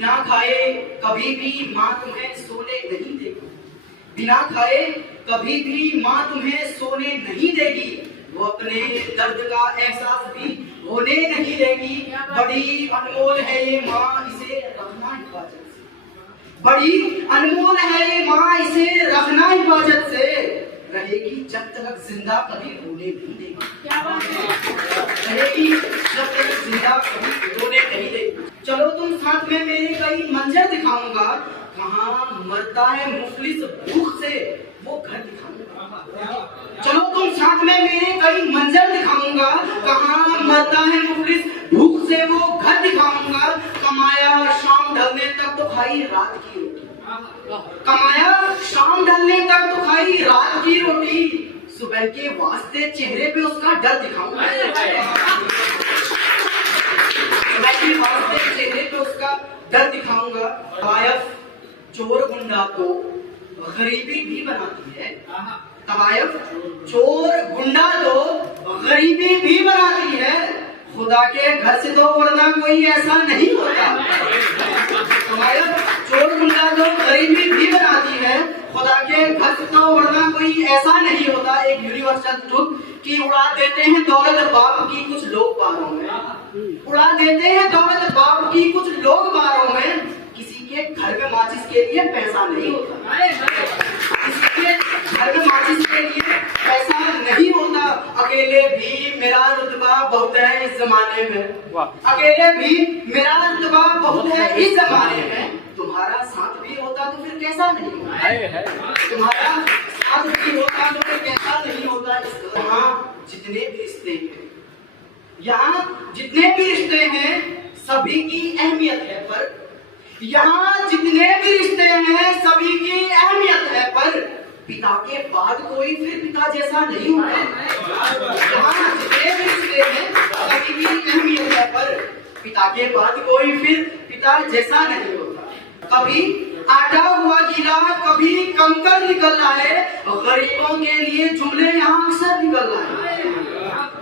बिना खाए कभी भी माँ तुम्हें सोने नहीं देगी। बिना खाए कभी भी माँ तुम्हें सोने नहीं देगी। वो अपने दर्द का एहसास भी होने नहीं देगी। बड़ी अनमोल है ये माँ, इसे रखना हिफाजत से। बड़ी अनमोल है ये माँ, इसे रखना हिफाजत से। रहेगी जब तक जिंदा, कभी रोने नहीं देगी। क्या बात है? रहेगी जब तक जिंदा, कभी रोने नहीं देगी। चलो तुम साथ में मेरे कई मंजर दिखाऊंगा। कहाँ मरता है मुफलिस भूख से, वो घर दिखाऊंगा। चलो तुम साथ में मेरे कई मंजर दिखाऊंगा। कहाँ मरता है मुफलिस भूख से, वो घर दिखाऊंगा। कमाया शाम ढलने तक तो खाई रात की रोटी। कमाया शाम ढलने तक तो खाई रात की रोटी। सुबह के वास्ते चेहरे पे उसका डर दिखाऊंगा। सुबह के वास्ते चेहरे पे उसका डर दिखाऊंगा। तवायफ चोर गुंडा को गरीबी भी बनाती है। तवायफ चोर गुंडा तो गरीबी भी बनाती है। खुदा के घर से तो वरना कोई ऐसा नहीं होता। तवायफ चोर गुंडा तो गरीबी भी बनाती है। खुदा के घर से तो वरना कोई ऐसा नहीं होता। एक यूनिवर्सल ट्रुथ की उड़ा देते हैं दौलत बाप की कुछ लोग बारों में। उड़ा देते हैं दौलत बाप की कुछ लोग बारों में। किसी के घर में माचिस के लिए पैसा नहीं होता। किसी के घर में माचिस के लिए पैसा नहीं होता। अकेले भी मेरा रुतबा बहुत है इस जमाने में। अकेले भी मेरा रुतबा बहुत है इस जमाने में। तुम्हारा साथ भी होता तो फिर कैसा नहीं होता। तुम्हारा साथ भी होता तो फिर कैसा नहीं होता। यहाँ जितने भी रिश्ते हैं, यहाँ जितने भी रिश्ते हैं, सभी की अहमियत है। पर यहाँ जितने भी रिश्ते हैं, सभी की अहमियत है। पर पिता के बाद कोई फिर पिता जैसा नहीं होता। यहाँ जितने भी रिश्ते हैं, सभी की अहमियत है। पर पिता के बाद कोई फिर पिता जैसा नहीं होता। कभी आटा हुआ गीला, कभी कंकर निकल आए। गरीबों के लिए जुमले यहाँ अक्सर निकल आए।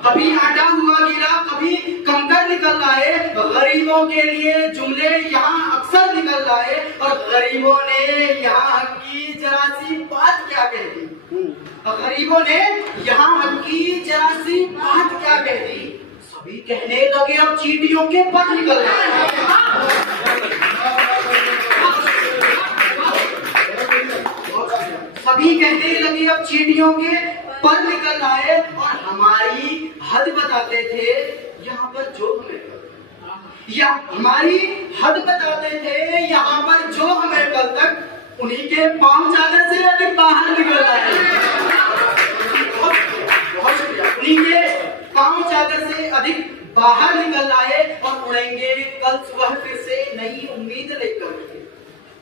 कभी आटा हुआ गीला, कभी कंकर निकल आए। गरीबों के लिए जुमले यहाँ अक्सर निकल आए। और गरीबों ने यहाँ की जरा सी बात क्या कह दी। गरीबों ने यहाँ की जरा सी बात क्या कह दी। सभी कहने लगे अब चींटियों के पर निकल आए। सभी कहने लगे अब चींटियों के पर निकल आए। और हमारी हद बताते थे यहाँ पर जो हमें कल, या हमारी हद बताते थे यहाँ पर जो हमें कल तक, उन्हीं के पांव चादर से अधिक बाहर निकल आए। बहुत शुक्रिया। उन्हीं के पांव चादर से अधिक बाहर निकल आए। और उड़ेंगे कल सुबह फिर से नई उम्मीद लेकर के।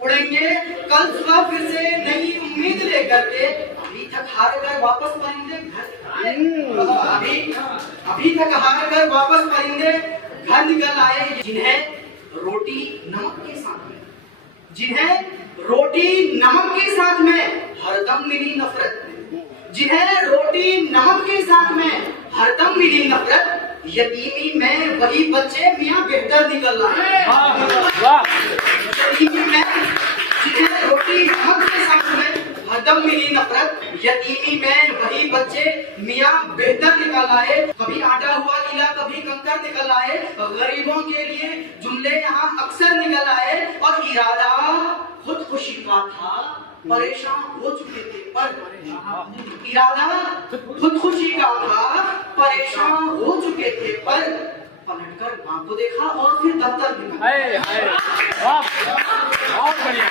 उड़ेंगे कल सुबह फिर से नई उम्मीद लेकर के। अभी थक हार कर वापस परिंदे घर, अभी थक हार कर वापस परिंदे घर निकल आए। जिन्हें रोटी नमक के साथ में, जिन्हें रोटी नमक के साथ में हरदम मिली नफरत, जिन्हें रोटी नमक के साथ में हरदम मिली नफरत। यतीमी में वही बच्चे मियाँ बेहतर निकल आए। यतीमी में जिन्हें रोटी नमक के साथ में हरदम मिली नफरत। यतीमी में वही बच्चे मियाँ बेहतर निकल आए। कभी आटा हुआ गीला, कभी कंकर निकल आए। गरीबों के लिए जुमले यहाँ अक्सर निकल आए। और इरादा खुदकुशी का था, परेशान हो चुके थे। पर इरादा खुदकुशी का था, परेशान हो चुके थे। पर पलटकर माँ को देखा और फिर दफ्तर में। बहुत बढ़िया।